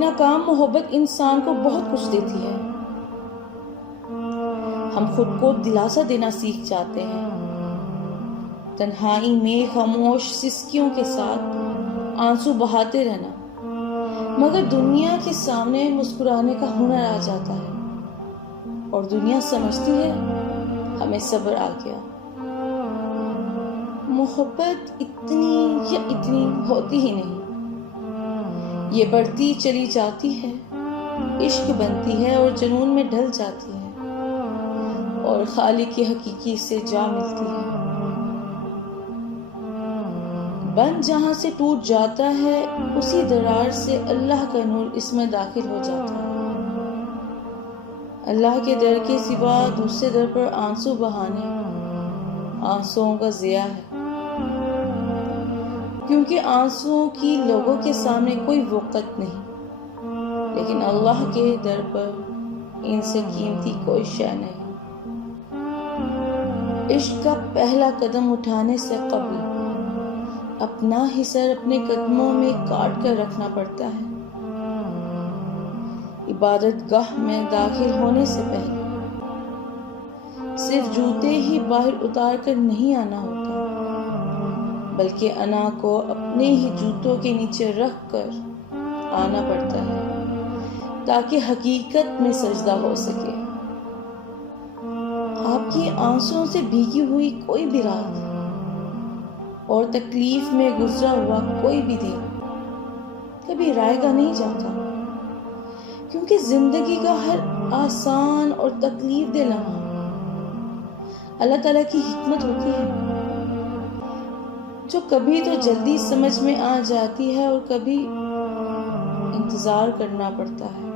ناکام محبت انسان کو بہت کچھ دیتی ہے۔ ہم خود کو دلاسا دینا سیکھ جاتے ہیں، تنہائی میں خاموش سسکیوں کے ساتھ آنسو بہاتے رہنا، مگر دنیا کے سامنے مسکرانے کا ہنر آ جاتا ہے اور دنیا سمجھتی ہے ہمیں صبر آ گیا۔ محبت اتنی ہوتی ہی نہیں، یہ بڑھتی چلی جاتی ہے، عشق بنتی ہے اور جنون میں ڈھل جاتی ہے اور خالق کی حقیقی سے جا ملتی ہے۔ بند جہاں سے ٹوٹ جاتا ہے، اسی درار سے اللہ کا نور اس میں داخل ہو جاتا ہے۔ اللہ کے در کے سوا دوسرے در پر آنسو بہانے آنسوؤں کا ضیاء ہے، کیونکہ آنسوؤں کی لوگوں کے سامنے کوئی وقت نہیں، لیکن اللہ کے در پر ان سے قیمتی کوئی شے نہیں۔ عشق کا پہلا قدم اٹھانے سے قبل اپنا ہی سر اپنے قدموں میں کاٹ کر رکھنا پڑتا ہے۔ عبادت گاہ میں داخل ہونے سے پہلے صرف جوتے ہی باہر اتار کر نہیں آنا ہوتا، بلکہ انا کو اپنے ہی جوتوں کے نیچے رکھ کر آنا پڑتا ہے تاکہ حقیقت میں سجدہ ہو سکے۔ آپ کی آنسوؤں سے بھیگی ہوئی کوئی بھی رات اور تکلیف میں گزرا ہوا کوئی بھی دن کبھی رائے گا نہیں جاتا، کیونکہ زندگی کا ہر آسان اور تکلیف دہ لمحہ اللہ تعالیٰ کی حکمت ہوتی ہے، جو کبھی تو جلدی سمجھ میں آ جاتی ہے اور کبھی انتظار کرنا پڑتا ہے۔